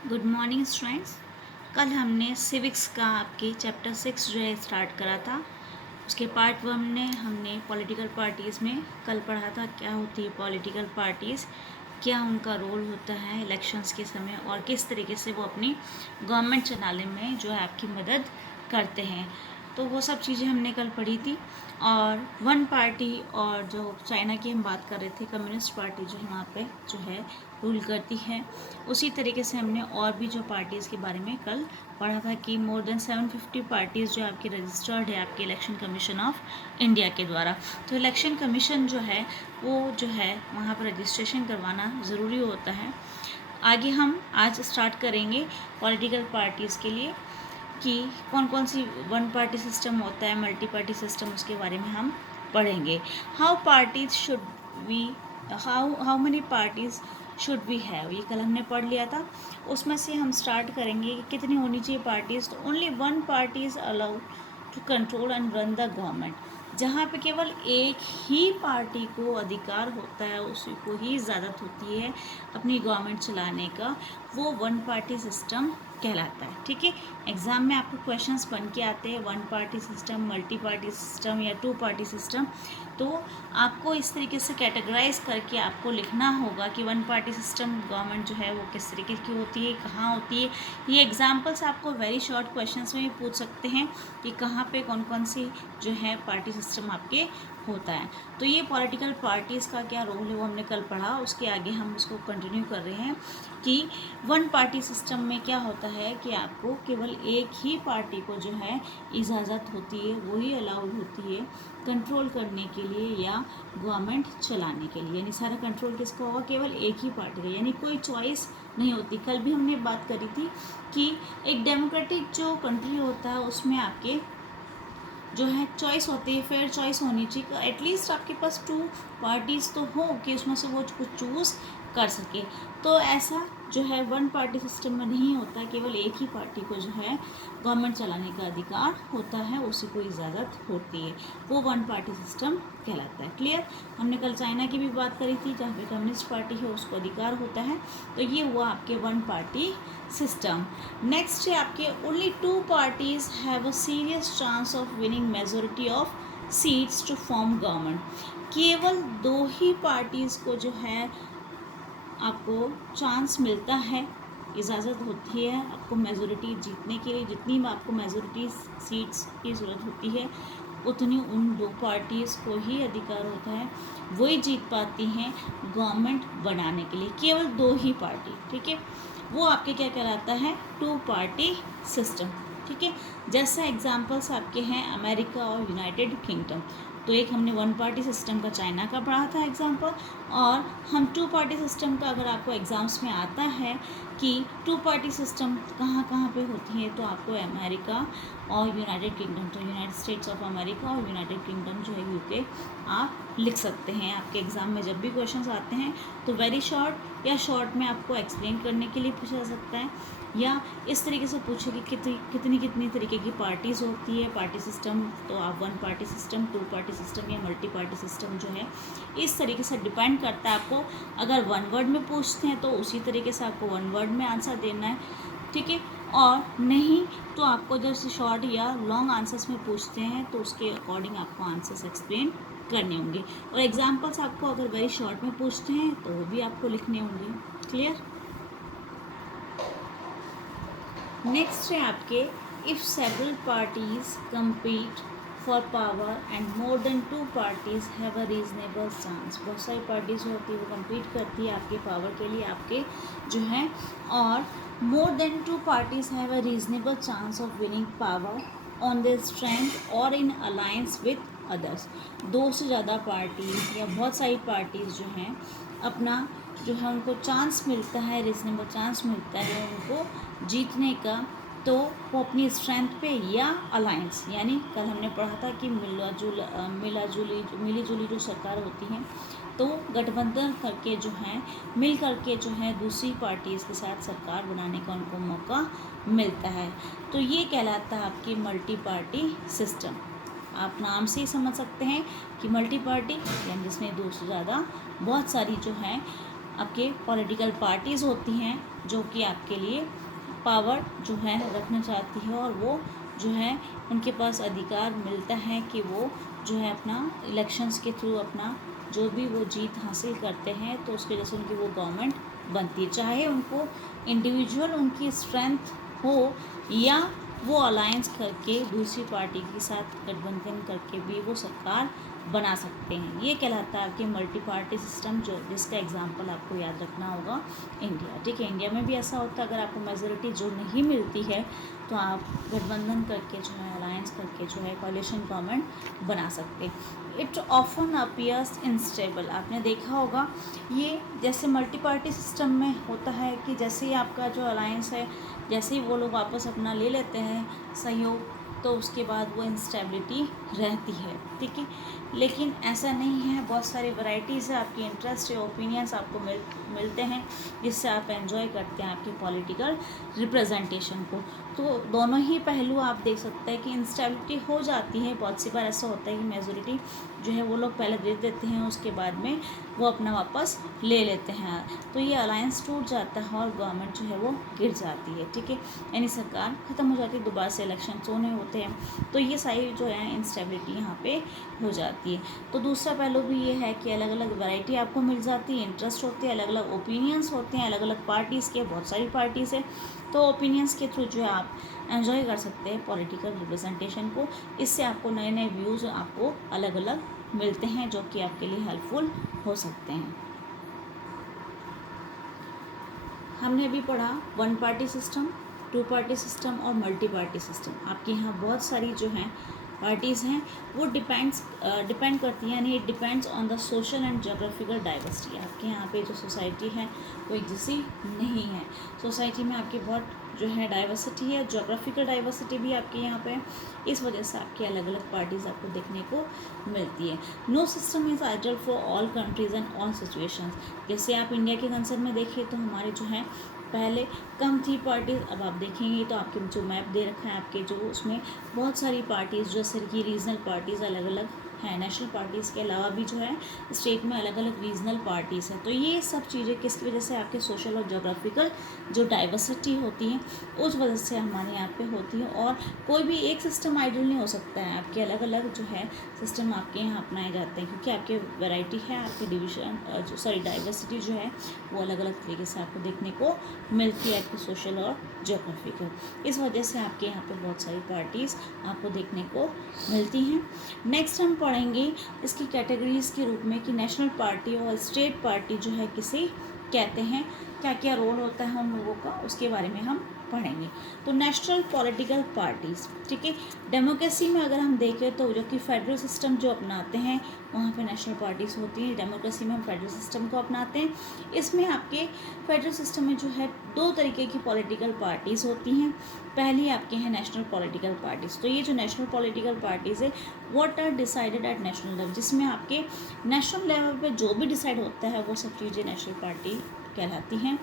Good morning students. कल हमने civics का आपके चैप्टर 6 जो है स्टार्ट करा था। उसके पार्ट 1 में हमने पॉलिटिकल पार्टीज़ में कल पढ़ा था क्या होती है पॉलिटिकल पार्टीज़, क्या उनका रोल होता है इलेक्शंस के समय और किस तरीके से वो अपनी गवर्नमेंट चलाने में जो है आपकी मदद करते हैं। तो वो सब चीज़ें हमने कल पढ़ी थी। और वन पार्टी और जो चाइना की हम बात कर रहे थे, कम्युनिस्ट पार्टी जो यहाँ पे जो है रूल करती है, उसी तरीके से हमने और भी जो पार्टीज़ के बारे में कल पढ़ा था कि मोर देन 750 पार्टीज़ जो आपकी रजिस्टर्ड है आपके इलेक्शन कमीशन ऑफ इंडिया के द्वारा। तो इलेक्शन कमीशन जो है वो जो है वहाँ पर रजिस्ट्रेशन करवाना ज़रूरी होता है। आगे हम आज स्टार्ट करेंगे पॉलिटिकल पार्टीज़ के लिए कि कौन कौन सी वन पार्टी सिस्टम होता है, मल्टी पार्टी सिस्टम, उसके बारे में हम पढ़ेंगे। How parties should we how many parties should we have, ये कल हमने पढ़ लिया था। उसमें से हम स्टार्ट करेंगे कि कितनी होनी चाहिए पार्टीज। तो only one party is allowed to control and run the government. जहाँ पे केवल एक ही पार्टी को अधिकार होता है, उसी को ही इजाज़त होती है अपनी गवर्नमेंट चलाने का, वो वन पार्टी सिस्टम कहलाता है। ठीक है, एग्ज़ाम में आपको क्वेश्चंस बन के आते हैं one party system, multi party system या टू पार्टी सिस्टम। तो आपको इस तरीके से कैटेगराइज करके आपको लिखना होगा कि वन पार्टी सिस्टम गवर्नमेंट जो है वो किस तरीके की होती है, कहाँ होती है। ये एग्जांपल्स आपको वेरी शॉर्ट क्वेश्चंस में भी पूछ सकते हैं कि कहाँ पे कौन कौन सी जो है पार्टी सिस्टम आपके होता है। तो ये पॉलिटिकल पार्टीज़ का क्या रोल है वो हमने कल पढ़ा। उसके आगे हम उसको कंटिन्यू कर रहे हैं कि वन पार्टी सिस्टम में क्या होता है कि आपको केवल एक ही पार्टी को जो है इजाज़त होती है, वही अलाउड होती है कंट्रोल करने के लिए या गवर्नमेंट चलाने के लिए। यानी सारा कंट्रोल किसका होगा, केवल एक ही पार्टी का, यानी कोई चॉइस नहीं होती। कल भी हमने बात करी थी कि एक डेमोक्रेटिक जो कंट्री होता है उसमें आपके जो है चॉइस होती है, फेयर चॉइस होनी चाहिए। एटलीस्ट आपके पास टू पार्टीज़ तो हो कि उसमें से वो कुछ चूज़ कर सके। तो ऐसा जो है वन पार्टी सिस्टम में नहीं होता, केवल एक ही पार्टी को जो है गवर्नमेंट चलाने का अधिकार होता है, उसी को इजाज़त होती है, वो वन पार्टी सिस्टम कहलाता है। क्लियर। हमने कल चाइना की भी बात करी थी जहाँ पे कम्युनिस्ट पार्टी है उसको अधिकार होता है। तो ये हुआ आपके वन पार्टी सिस्टम। नेक्स्ट है आपके only two parties have a serious chance of winning majority of seats to form government. केवल दो ही पार्टीज को जो है आपको चांस मिलता है, इजाज़त होती है आपको मेजोरिटी जीतने के लिए। जितनी आपको मेजोरिटी सीट्स की ज़रूरत होती है उतनी उन दो पार्टीज़ को ही अधिकार होता है, वही जीत पाती हैं गवर्नमेंट बनाने के लिए। केवल दो ही पार्टी, ठीक है, वो आपके क्या कहलाता है, टू पार्टी सिस्टम। ठीक है, जैसा एग्जांपल्स आपके हैं अमेरिका और यूनाइटेड किंगडम। तो एक हमने वन पार्टी सिस्टम का चाइना का पढ़ा था एग्जांपल, और हम टू पार्टी सिस्टम का अगर आपको एग्ज़ाम्स में आता है कि टू पार्टी सिस्टम कहाँ कहाँ पे होती है, तो आपको अमेरिका और यूनाइटेड किंगडम, तो यूनाइटेड स्टेट्स ऑफ अमेरिका और यूनाइटेड किंगडम जो है यूके, आप लिख सकते हैं। आपके एग्ज़ाम में जब भी क्वेश्चंस आते हैं तो वेरी शॉर्ट या शॉर्ट में आपको एक्सप्लेन करने के लिए पूछा जा सकता है, या इस तरीके से पूछे कि कितनी कितनी तरीके की पार्टीज़ होती है पार्टी सिस्टम। तो आप one party system, two party system या मल्टी पार्टी सिस्टम जो है, इस तरीके से डिपेंड करता है। आपको अगर वन वर्ड में पूछते हैं तो उसी तरीके से आपको वन वर्ड में आंसर देना है, ठीक है। और नहीं तो आपको जैसे शॉर्ट या लॉन्ग आंसर्स में पूछते हैं तो उसके अकॉर्डिंग आपको आंसर्स एक्सप्लेन करने होंगे। और एग्जांपल्स आपको अगर वेरी शॉर्ट में पूछते हैं तो वो भी आपको लिखने होंगे। क्लियर। नेक्स्ट है आपके if several parties compete for power and more than two parties have a reasonable chance. बहुत सारी पार्टीज होती है वो कम्पीट करती है आपके पावर के लिए, आपके जो है, और more than two parties have a reasonable chance of winning power on their strength और इन अलायंस विथ अदर्स। दो से ज़्यादा पार्टीज या बहुत सारी पार्टीज जो हैं अपना जो है उनको चांस मिलता है, रीजनेबल चांस मिलता है उनको जीतने का, तो वो अपनी स्ट्रेंथ पे या अलायंस, यानी कल हमने पढ़ा था कि मिली जुली जो सरकार होती हैं तो गठबंधन करके जो है मिल करके जो है दूसरी पार्टीज़ के साथ सरकार बनाने का उनको मौका मिलता है। तो ये कहलाता है आपकी मल्टी पार्टी सिस्टम। आप नाम से ही समझ सकते हैं कि मल्टी पार्टी यानी जिसमें दो से ज़्यादा बहुत सारी जो है आपके पॉलिटिकल पार्टीज़ होती हैं जो कि आपके लिए पावर जो है रखना चाहती है, और वो जो है उनके पास अधिकार मिलता है कि वो जो है अपना इलेक्शंस के थ्रू अपना जो भी वो जीत हासिल करते हैं, तो उसकी वजह से उनकी वो गवर्नमेंट बनती है। चाहे उनको इंडिविजुअल उनकी स्ट्रेंथ हो या वो अलायंस करके दूसरी पार्टी के साथ गठबंधन करके भी वो सरकार बना सकते हैं। ये कहलाता है आपके मल्टी पार्टी सिस्टम, जो जिसका एग्जांपल आपको याद रखना होगा इंडिया। ठीक है, इंडिया में भी ऐसा होता है, अगर आपको मेजोरिटी जो नहीं मिलती है तो आप गठबंधन करके जो है अलायंस करके जो है कोalition गवर्नमेंट बना सकते हैं। इट ऑफन अपीयर्स इनस्टेबल, आपने देखा होगा ये जैसे मल्टी पार्टी सिस्टम में होता है कि जैसे ही आपका जो अलायंस है, जैसे ही वो लोग वापस अपना ले लेते हैं सहयोग, तो उसके बाद वो इंस्टेबिलिटी रहती है। ठीक है, लेकिन ऐसा नहीं है, बहुत सारी वैरायटीज़ है, आपकी इंटरेस्ट या ओपिनियंस आपको मिलते हैं जिससे आप एंजॉय करते हैं आपके पॉलिटिकल रिप्रेजेंटेशन को। तो दोनों ही पहलू आप देख सकते हैं कि इंस्टेबिलिटी हो जाती है। बहुत सी बार ऐसा होता है कि मेजोरिटी जो है वो लोग पहले दे देते हैं, उसके बाद में वो अपना वापस ले लेते हैं, तो ये अलायंस टूट जाता है और गवर्नमेंट जो है वो गिर जाती है। ठीक है, यानी सरकार ख़त्म हो जाती है, दोबारा से इलेक्शन होने होते हैं, तो ये सारी जो है इंस्टेबिलिटी यहाँ पे हो जाती है। तो दूसरा पहलू भी ये है कि अलग अलग वैरायटी आपको मिल जाती है, इंटरेस्ट होते हैं, अलग अलग ओपिनियंस होते हैं, अलग अलग पार्टीज़ के, बहुत सारी पार्टीज़ है, तो ओपिनियंस के थ्रू जो है आप एंजॉय कर सकते हैं पॉलिटिकल रिप्रेजेंटेशन को। इससे आपको नए नए व्यूज़ आपको अलग अलग मिलते हैं जो कि आपके लिए हेल्पफुल हो सकते हैं। हमने अभी पढ़ा one party system, two party system और मल्टी पार्टी सिस्टम। आपके यहाँ बहुत सारी जो हैं पार्टीज़ हैं, वो डिपेंड करती हैं, यानी it depends on the social and geographical diversity. आपके यहाँ पे जो सोसाइटी है वो एक जैसी नहीं है, सोसाइटी में आपकी बहुत जो है डाइवर्सिटी है, जोग्राफिकल डाइवर्सिटी भी आपके यहाँ पे है, इस वजह से आपकी अलग अलग पार्टीज़ आपको देखने को मिलती है। No system is ideal for all countries and all situations. जैसे आप इंडिया के कंसर्न में देखिए तो हमारे जो है पहले कम थी पार्टीज़, अब आप देखेंगे तो आपके जो मैप दे रखा है आपके जो, उसमें बहुत सारी पार्टीज़ जैसे कि रीजनल पार्टीज़ अलग अलग हैं। नेशनल पार्टीज़ के अलावा भी जो है स्टेट में अलग अलग रीजनल पार्टीज़ हैं। तो ये सब चीज़ें किस वजह से आपके सोशल और जोग्राफिकल जो डाइवर्सिटी होती है उस वजह से हमारे यहाँ पे होती है, और कोई भी एक सिस्टम आइडियल नहीं हो सकता है, आपके अलग अलग जो है सिस्टम आपके यहाँ अपनाए जाते हैं, क्योंकि आपके वैरायटी है, आपके डिवीजन डाइवर्सिटी जो है वो अलग अलग तरीके से आपको देखने को मिलती है, आपके सोशल और जोग्राफिकल। इस वजह से आपके यहाँ पे बहुत सारी पार्टीज़ आपको देखने को मिलती हैं। नेक्स्ट हम पढ़ेंगे इसकी कैटेगरीज़ के रूप में कि नेशनल पार्टी और स्टेट पार्टी जो है किसे कहते हैं, क्या क्या रोल होता है उन लोगों का, उसके बारे में हम पढ़ेंगे। तो नेशनल पॉलिटिकल पार्टीज़, ठीक है, डेमोक्रेसी में अगर हम देखें तो जो कि फेडरल सिस्टम जो अपनाते हैं वहाँ पे नेशनल पार्टीज़ होती हैं। डेमोक्रेसी में हम फेडरल सिस्टम को अपनाते हैं। इसमें आपके फेडरल सिस्टम में जो है दो तरीके की पॉलिटिकल पार्टीज़ होती हैं। पहली आपके हैं नेशनल पॉलिटिकल पार्टीज़। तो ये जो नेशनल पॉलिटिकल पार्टीज़ है what are decided at national level, जिसमें आपके नेशनल लेवल पे जो भी डिसाइड होता है वो सब चीज़ें नेशनल पार्टी कहलाती हैं।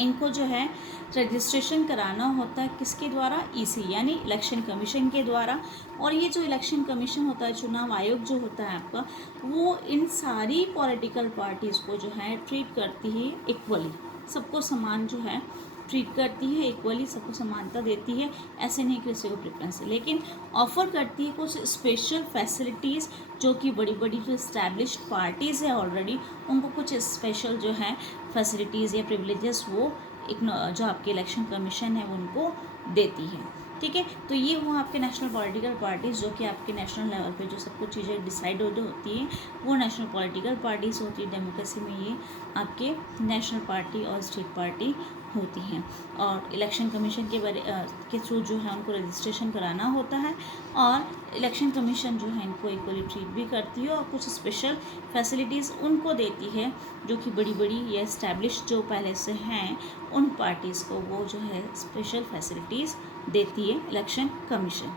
इनको जो है रजिस्ट्रेशन कराना होता है किसके द्वारा, ईसी यानी इलेक्शन कमीशन के द्वारा। और ये जो इलेक्शन कमीशन होता है, चुनाव आयोग जो होता है आपका, वो इन सारी पॉलिटिकल पार्टीज़ को जो है ट्रीट करती है इक्वली, सबको समान जो है ट्रीट करती है इक्वली, सबको समानता देती है, ऐसे नहीं किसी को प्रेफरेंस है, लेकिन ऑफ़र करती है कुछ स्पेशल फैसिलिटीज़ जो कि बड़ी बड़ी जो इस्टेब्लिश्ड पार्टीज़ है ऑलरेडी, उनको कुछ स्पेशल जो है फैसिलिटीज़ या प्रिविलेजेस वो एक जो आपके इलेक्शन कमीशन है वो उनको देती है। ठीक है, तो ये हुआ आपके नेशनल पॉलिटिकल पार्टीज़ जो कि आपके नेशनल लेवल पे जो सब कुछ चीज़ें डिसाइड होती हैं वो नेशनल पॉलिटिकल पार्टीज़ होती है। डेमोक्रेसी में ये आपके नेशनल पार्टी और स्टेट पार्टी होती हैं, और इलेक्शन कमीशन के थ्रू जो है उनको रजिस्ट्रेशन कराना होता है, और इलेक्शन कमीशन जो है इनको इक्वली ट्रीट भी करती है और कुछ स्पेशल फैसिलिटीज़ उनको देती है जो कि बड़ी बड़ी या इस्टेब्लिश जो पहले से हैं उन पार्टीज़ को वो जो है स्पेशल फैसिलिटीज़ देती है इलेक्शन कमीशन।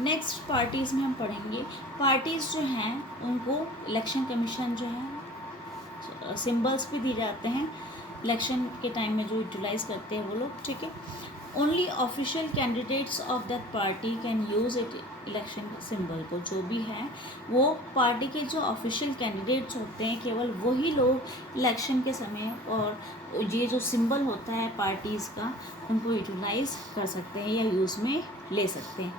नेक्स्ट पार्टीज़ में हम पढ़ेंगे, पार्टीज़ जो हैं उनको इलेक्शन कमीशन जो है सिंबल्स भी दिए जाते हैं इलेक्शन के टाइम में जो यूटिलाइज़ करते हैं वो लोग। ठीक है, only official candidates of that party can use it election symbol को, जो भी है वो पार्टी के जो ऑफिशियल कैंडिडेट्स होते हैं केवल वही लोग इलेक्शन के समय और ये जो सिंबल होता है पार्टीज़ का उनको यूटिलाइज कर सकते हैं या यूज़ में ले सकते हैं।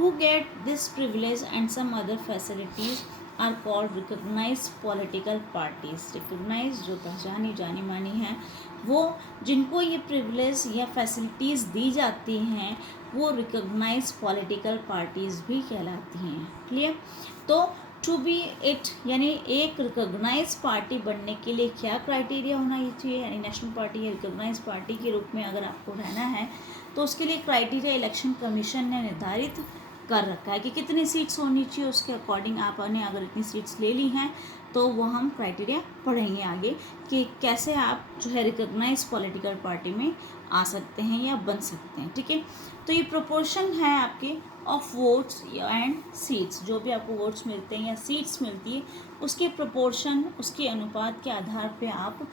Who get this privilege and some other facilities are called recognise political parties. Recognise जो पहचानी जानी मानी है, वो जिनको ये प्रिविलेज या फैसिलिटीज़ दी जाती हैं वो रिकग्नाइज पॉलिटिकल पार्टीज़ भी कहलाती हैं। क्लियर? तो टू बी इट यानी एक रिकग्नाइज पार्टी बनने के लिए क्या क्राइटेरिया होना चाहिए, यानी नेशनल पार्टी या रिकग्नाइज पार्टी के रूप में अगर आपको रहना है तो उसके लिए क्राइटेरिया इलेक्शन कमीशन ने निर्धारित कर रखा है कि कितनी सीट्स होनी चाहिए। उसके अकॉर्डिंग आपने अगर इतनी सीट्स ले ली हैं तो वो हम क्राइटेरिया पढ़ेंगे आगे कि कैसे आप जो है रिकग्नाइज पॉलिटिकल पार्टी में आ सकते हैं या बन सकते हैं। ठीक है, तो ये प्रोपोर्शन है आपके ऑफ वोट्स एंड सीट्स, जो भी आपको वोट्स मिलते हैं या सीट्स मिलती है उसके प्रोपोर्शन, उसके अनुपात के आधार पे आप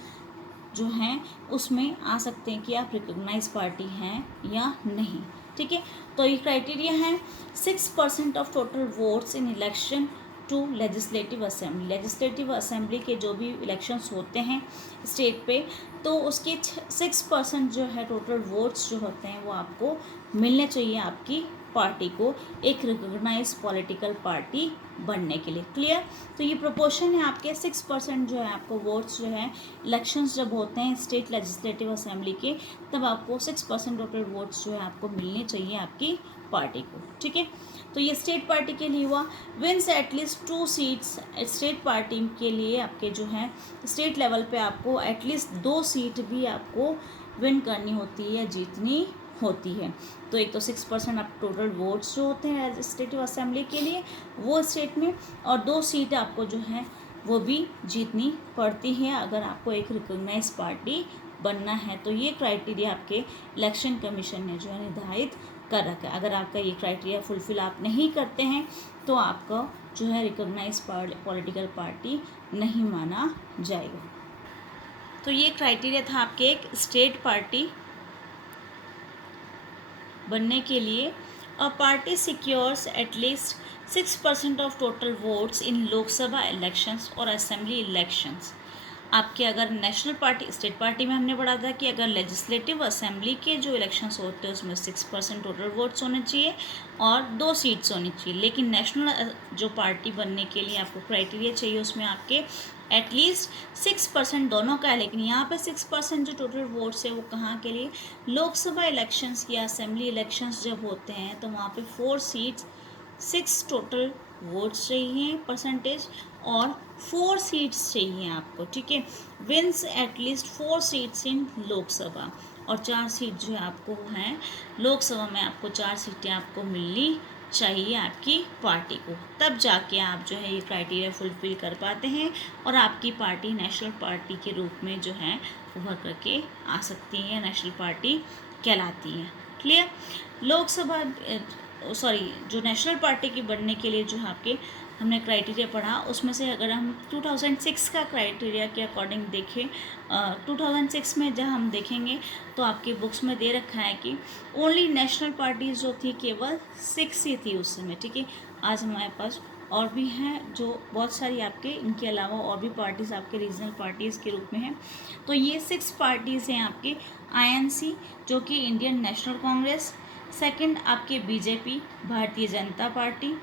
जो हैं उसमें आ सकते हैं कि आप रिकग्नाइज पार्टी हैं या नहीं। ठीक है, तो ये क्राइटेरिया है 6% of total votes in election to legislative assembly. Legislative assembly के जो भी इलेक्शंस होते हैं स्टेट पे, तो उसके 6% जो है टोटल वोट्स जो होते हैं वो आपको मिलने चाहिए आपकी पार्टी को एक रिकॉग्नाइज पॉलिटिकल पार्टी बनने के लिए। क्लियर? तो ये प्रोपोर्शन है आपके 6% जो है आपको वोट्स जो है इलेक्शंस जब होते हैं स्टेट लेजिस्लेटिव असेंबली के, तब आपको 6% टोटल वोट्स जो है आपको मिलने चाहिए आपकी पार्टी को। ठीक है, तो ये स्टेट पार्टी के लिए हुआ। Wins at least 2 seats, state party के लिए आपके जो है स्टेट लेवल पे आपको एटलीस्ट 2 सीट भी आपको विन करनी होती है या जीतनी होती है। तो एक तो 6% आप टोटल वोट्स जो होते हैं लेजिस्लेटिव असेंबली के लिए वो स्टेट में, और 2 सीट आपको जो है वो भी जीतनी पड़ती है अगर आपको एक रिकॉग्नाइज पार्टी बनना है। तो ये क्राइटेरिया आपके इलेक्शन कमीशन ने जो है निर्धारित कर रखा है। अगर आपका ये क्राइटेरिया फुलफिल आप नहीं करते हैं तो आपका जो है रिकॉग्नाइज पॉलिटिकल पार्टी नहीं माना जाएगा। तो ये क्राइटेरिया था आपके एक स्टेट पार्टी बनने के लिए। A party secures at least 6% of total votes in Lok Sabha elections और असेंबली इलेक्शंस। आपके अगर नेशनल पार्टी, स्टेट पार्टी में हमने पढ़ा था कि अगर लेजिस्लेटिव असेंबली के जो इलेक्शंस होते हैं उसमें 6% टोटल वोट्स होने चाहिए और 2 सीट्स होनी चाहिए। लेकिन नेशनल जो पार्टी बनने के लिए आपको क्राइटेरिया चाहिए उसमें आपके एटलीस्ट 6% दोनों का है। लेकिन यहाँ पे 6% जो टोटल वोट्स है वो कहाँ के लिए, लोकसभा इलेक्शंस या असेंबली इलेक्शंस जब होते हैं तो वहाँ पे 4 सीट्स, 6 टोटल वोट्स चाहिए परसेंटेज और 4 सीट्स चाहिए आपको। ठीक है, wins at least 4 seats in Lok Sabha, और 4 सीट जो है आपको हैं लोकसभा में, आपको 4 सीटें आपको मिलनी चाहिए आपकी पार्टी को, तब जाके आप जो है ये क्राइटेरिया फुलफिल कर पाते हैं और आपकी पार्टी नेशनल पार्टी के रूप में जो है उभर करके आ सकती है, नेशनल पार्टी कहलाती है। क्लियर? लोकसभा जो नेशनल पार्टी की बनने के लिए जो आपके हमने क्राइटेरिया पढ़ा उसमें से अगर हम 2006 का क्राइटेरिया के अकॉर्डिंग देखें, 2006 में जब हम देखेंगे तो आपकी बुक्स में दे रखा है कि ओनली नेशनल पार्टीज जो थी केवल 6 ही थी उस समय। ठीक है, आज हमारे पास और भी हैं जो बहुत सारी आपके, इनके अलावा और भी पार्टीज़ आपके रीजनल पार्टीज़ के रूप में हैं। तो ये 6 पार्टीज़ हैं आपके। INC जो कि इंडियन नेशनल कांग्रेस, सेकंड आपके BJP Bharatiya Janata party,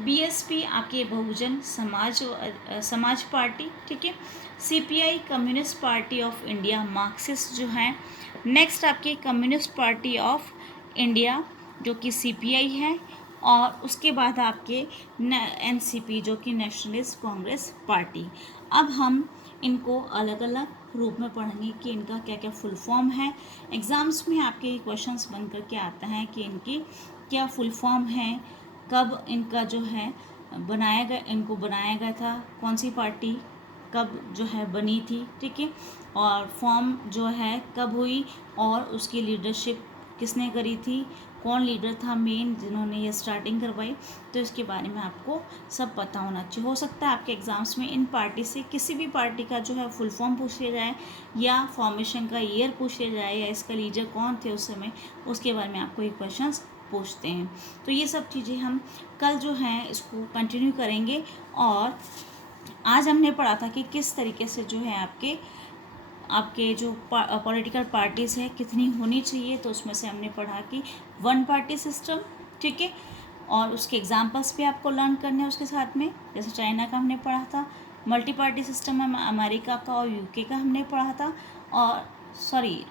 BSP आपके बहुजन समाज पार्टी। ठीक है, CPI communist party of India Marxist जो है। नेक्स्ट आपके कम्युनिस्ट पार्टी ऑफ इंडिया जो कि CPI है, और उसके बाद आपके NCP जो कि नेशनलिस्ट कांग्रेस पार्टी। अब हम इनको अलग अलग रूप में पढ़ेंगे कि इनका क्या क्या फुल फॉर्म है। एग्ज़ाम्स में आपके क्वेश्चंस बन करके आता है कि इनकी क्या फुल फॉर्म है, कब इनका जो है इनको बनाया गया था, कौन सी पार्टी कब जो है बनी थी। ठीक है, और फॉर्म जो है कब हुई और उसकी लीडरशिप किसने करी थी, कौन लीडर था मेन जिन्होंने ये स्टार्टिंग करवाई, तो इसके बारे में आपको सब पता होना चाहिए। हो सकता है आपके एग्ज़ाम्स में इन पार्टी से किसी भी पार्टी का जो है फुल फॉर्म पूछ लिया जाए, या फॉर्मेशन का ईयर पूछ लिया जाए, या इसका लीडर कौन थे उस समय, उसके बारे में आपको ये क्वेश्चंस पूछते हैं। तो ये सब चीज़ें हम कल जो हैं इसको कंटिन्यू करेंगे। और आज हमने पढ़ा था कि किस तरीके से जो है आपके जो पॉलिटिकल पार्टीज़ है कितनी होनी चाहिए, तो उसमें से हमने पढ़ा कि वन पार्टी सिस्टम, ठीक है, और उसके एग्जांपल्स भी आपको लर्न करने हैं उसके साथ में। जैसे चाइना का हमने पढ़ा था, मल्टी पार्टी सिस्टम में अमेरिका का और यूके का हमने पढ़ा था, और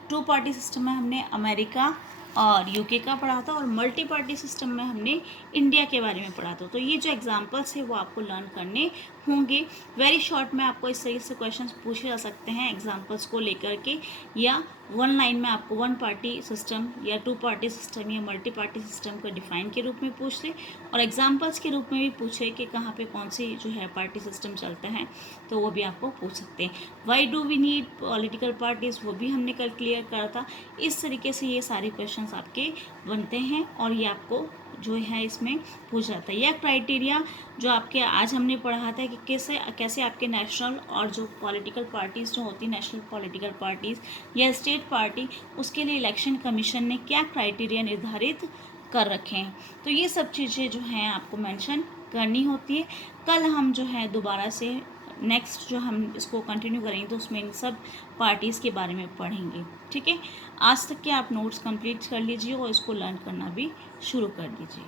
टू पार्टी सिस्टम में हमने अमेरिका और यूके का पढ़ा था, और मल्टी पार्टी सिस्टम में हमने इंडिया के बारे में पढ़ा था। तो ये जो एग्जांपल्स है वो आपको लर्न करने होंगे। वेरी शॉर्ट में आपको इस तरीके से क्वेश्चंस पूछे जा सकते हैं एग्जांपल्स को लेकर के, या वन लाइन में आपको वन पार्टी सिस्टम या टू पार्टी सिस्टम या मल्टी पार्टी सिस्टम को डिफाइन के रूप में पूछ ले, और एग्जांपल्स के रूप में भी पूछे कि कहाँ पे कौन सी जो है पार्टी सिस्टम चलता है, तो वो भी आपको पूछ सकते हैं। Why do we need political parties, वो भी हमने कल क्लियर करा था। इस तरीके से ये सारे क्वेश्चंस आपके बनते हैं, और ये आपको जो है इसमें पूछ जाता है। यह क्राइटेरिया जो आपके आज हमने पढ़ा था कि कैसे आपके नेशनल और जो पॉलिटिकल पार्टीज़ जो होती हैं, नेशनल पॉलिटिकल पार्टीज़ या स्टेट पार्टी, उसके लिए इलेक्शन कमीशन ने क्या क्राइटेरिया निर्धारित कर रखे हैं, तो ये सब चीज़ें जो हैं आपको मेंशन करनी होती है। कल हम जो है दोबारा से नेक्स्ट जो हम इसको कंटिन्यू करेंगे तो उसमें इन सब पार्टीज़ के बारे में पढ़ेंगे, ठीक है। आज तक के आप नोट्स कंप्लीट कर लीजिए और इसको लर्न करना भी शुरू कर दीजिए।